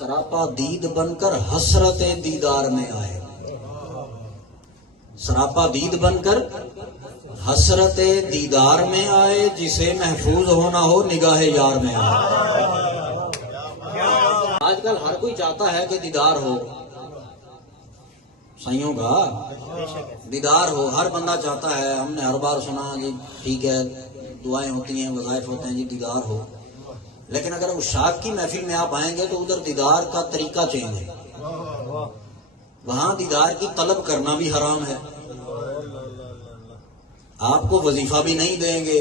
سراپا دید بن کر حسرت دیدار میں آئے، سراپا دید بن کر حسرت دیدار میں آئے، جسے محفوظ ہونا ہو نگاہ یار میں آئے۔ آج کل ہر کوئی چاہتا ہے کہ دیدار ہو، سائیوں کا دیدار ہو، ہر بندہ چاہتا ہے۔ ہم نے ہر بار سنا جی ٹھیک ہے دعائیں ہوتی ہیں، وظائف ہوتے ہیں، جی دیدار ہو، لیکن اگر عشاق کی محفل میں آپ آئیں گے تو ادھر دیدار کا طریقہ چینج ہے، وہاں دیدار کی طلب کرنا بھی حرام ہے۔ آپ کو وظیفہ بھی نہیں دیں گے،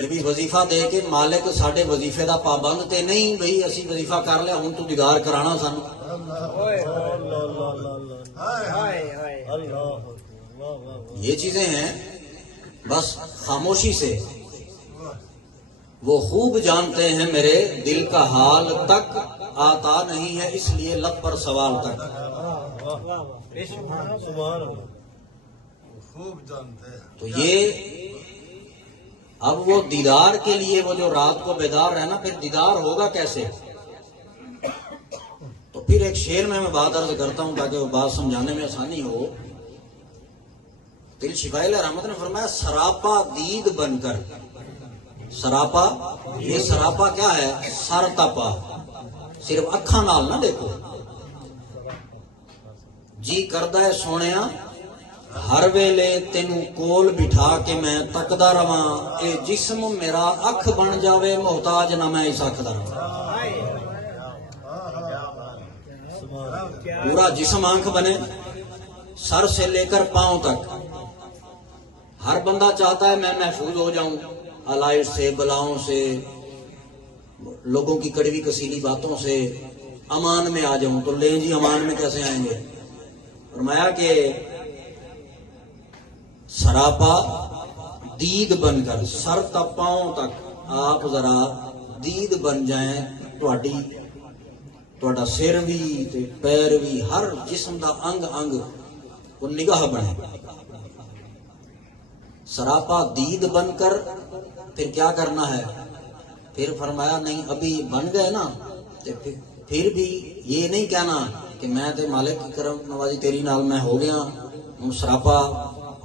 یہ بھی وظیفہ دے کے مالک ساڈے وظیفے دا پابند تے نہیں بھئی اسی وظیفہ کر لیا ہوں تو دیدار کرانا سن۔ یہ چیزیں ہیں، بس خاموشی سے وہ خوب جانتے ہیں میرے دل کا حال، تک آتا نہیں ہے اس لیے لب پر سوال تک۔ خوب جانتے ہیں۔ تو یہ اب وہ دیدار کے لیے وہ جو رات کو بیدار رہنا، پھر دیدار ہوگا کیسے؟ تو پھر ایک شعر میں بات عرض کرتا ہوں تاکہ وہ بات سمجھانے میں آسانی ہو۔ دل شفائی رحمت نے فرمایا سراپا دید بن کر، سراپا، یہ سراپا کیا ہے؟ سر تپا، صرف اکھاں نال نہ دیکھو۔ جی کردہ ہے سونیا ہر ویلے تینوں کول بٹھا کے میں تکدا رواں، اے جسم میرا اکھ بن جاوے محتاج نہ میں اس اکھ دا رواں۔ پورا جسم آنکھ بنے، سر سے لے کر پاؤں تک۔ ہر بندہ چاہتا ہے میں محفوظ ہو جاؤں علائش سے، بلاؤں سے، لوگوں کی کڑوی کسیلی باتوں سے، امان میں آ جاؤں۔ تو لیں جی امان میں کیسے آئیں گے؟ فرمایا کہ سراپا دید بن کر، سر تک پاؤں تک آپ ذرا دید بن جائیں، تہاڈا سر بھی تے پیر بھی، ہر جسم دا انگ انگ وہ نگاہ بنے۔ سراپا دید بن کر پھر کیا کرنا ہے؟ پھر فرمایا نہیں ابھی بن گئے نا، پھر بھی یہ نہیں کہنا کہ میں تے مالک کی کرم نوازی تیری نال میں ہو گیا ہوں، سراپا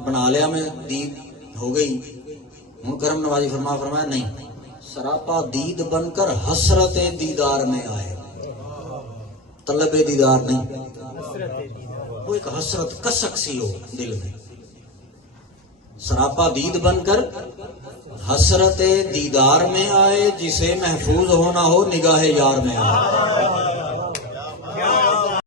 بنا لیا میں، دید ہو گئی ہوں کرم نوازی فرمایا نہیں، سراپا دید بن کر حسرت دیدار میں آئے، طلب دیدار نہیں، وہ ایک حسرت کسک سی ہو دل میں۔ سراپا دید بن کر حسرت دیدار میں آئے، جسے محفوظ ہونا ہو نگاہ یار میں آئے۔